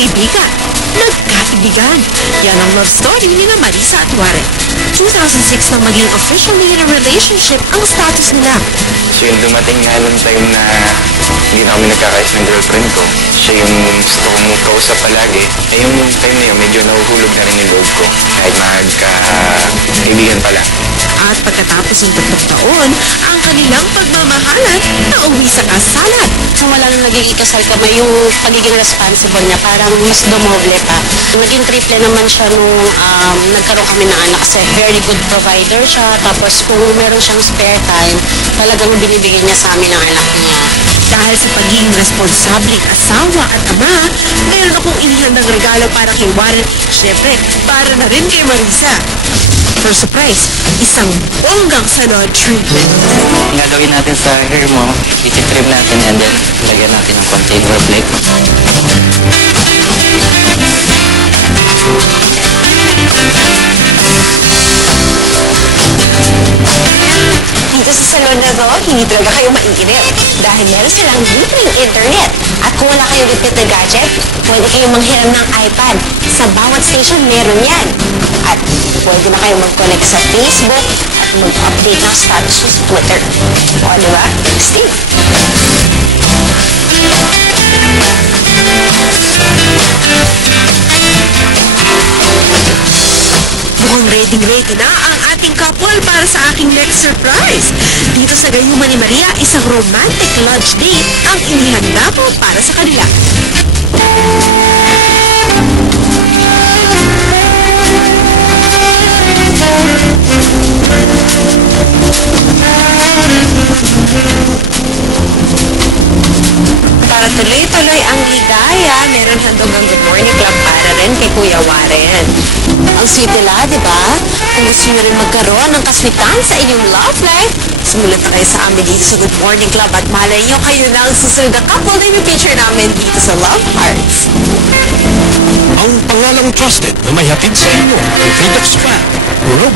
magkaibigan. Nagkaibigan. Yan ang love story ni Marisa at Warren. 2006 nang maging officially in a relationship ang status nila. So yung dumating nga nung time na hindi na kami nagkakayos ng girlfriend ko, siya yung gusto kong kausap palagi. Eh yung time na yun, medyo nahuhulog na rin yung loob ko. Kahit magkaibigan pala. At pagkatapos ng 3 taon, ang kanilang pagmamahalan nauwi sa kasalan. Wala nang naging ikasal kami, yung pagiging responsible niya, parang mas dumoble pa. Naging triple naman siya nung nagkaroon kami ng anak kasi very good provider siya. Tapos kung meron siyang spare time, talagang binibigyan niya sa amin ang anak niya. Dahil sa pagiging responsabling asawa at ama, meron akong inihandang regalo para kay Warren. Siyempre, para na rin kay Marisa. For surprise, isang bonggang salon treatment. Gagawin natin sa hair mo, ititrim natin and then lagyan natin ng container flake. Dito sa salon na to, hindi talaga kayo mainginip dahil meron silang libreng internet. At kung wala kayong repeat na gadget, pwede kayong manghiram ng iPad. Sa bawat station, meron yan. At pwede na kayong mag-connect sa Facebook at mag-update ng status sa Twitter. O, diba? Steve. Mukhang ready na ang ating couple para sa aking next surprise. Dito sa gayuma ni Maria, isang romantic lunch date ang inihanda ko para sa kanila. Para tuloy-tuloy ang ligaya, meron handog ang Good Morning Club para rin kay Kuya Warren. Ang sweet nila, di ba? Kung gusto nyo rin magkaroon ng kaswitan sa inyong love life, Sumulat na kayo sa amin dito sa Good Morning Club at malay nyo kayo na ang susunod na couple na i-feature namin dito sa Love Hearts. Ang pangalang trusted na may hatid sa inyo, Freedom Spa, Robot.